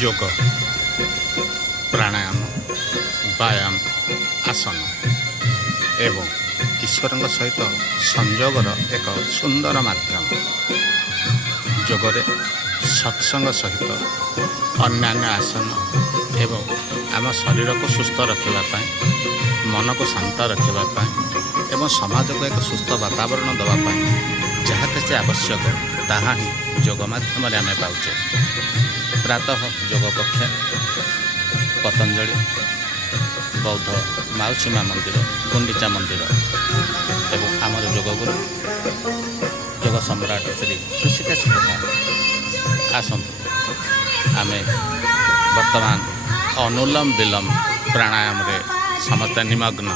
ଯୋଗ ପ୍ରାଣାୟାମ ବ୍ୟାୟାମ ଆସନ ଏବଂ ଈଶ୍ୱରଙ୍କ ସହିତ ସଂଯୋଗର ଏକ ସୁନ୍ଦର ମାଧ୍ୟମ। ଯୋଗରେ ସତ୍ସଙ୍ଗ ସହିତ ଅନ୍ୟାନ୍ୟ ଆସନ ଏବଂ ଆମ ଶରୀରକୁ ସୁସ୍ଥ ରଖିବା ପାଇଁ, ମନକୁ ଶାନ୍ତ ରଖିବା ପାଇଁ ଏବଂ ସମାଜକୁ ଏକ ସୁସ୍ଥ ବାତାବରଣ ଦେବା ପାଇଁ ଯାହା କିଛି ଆବଶ୍ୟକ ତାହା ହିଁ ଯୋଗ ମାଧ୍ୟମରେ ଆମେ ପାଉଛେ। ପ୍ରାତଃ ଯୋଗ କକ୍ଷା, ପତଞ୍ଜଳି, ବୌଦ୍ଧ ମାଉସୀ ମା ମନ୍ଦିର, ଗୁଣ୍ଡିଚା ମନ୍ଦିର ଏବଂ ଆମର ଯୋଗଗୁରୁ ଯୋଗ ସମ୍ରାଟ ଶ୍ରୀ ଋଷିକେଶ ପ୍ରଧାନ। ଆସନ୍ତୁ ଆମେ ବର୍ତ୍ତମାନ ଅନୁଲୋମ ବିଲୋମ ପ୍ରାଣାୟାମରେ ସମସ୍ତେ ନିମଗ୍ନ।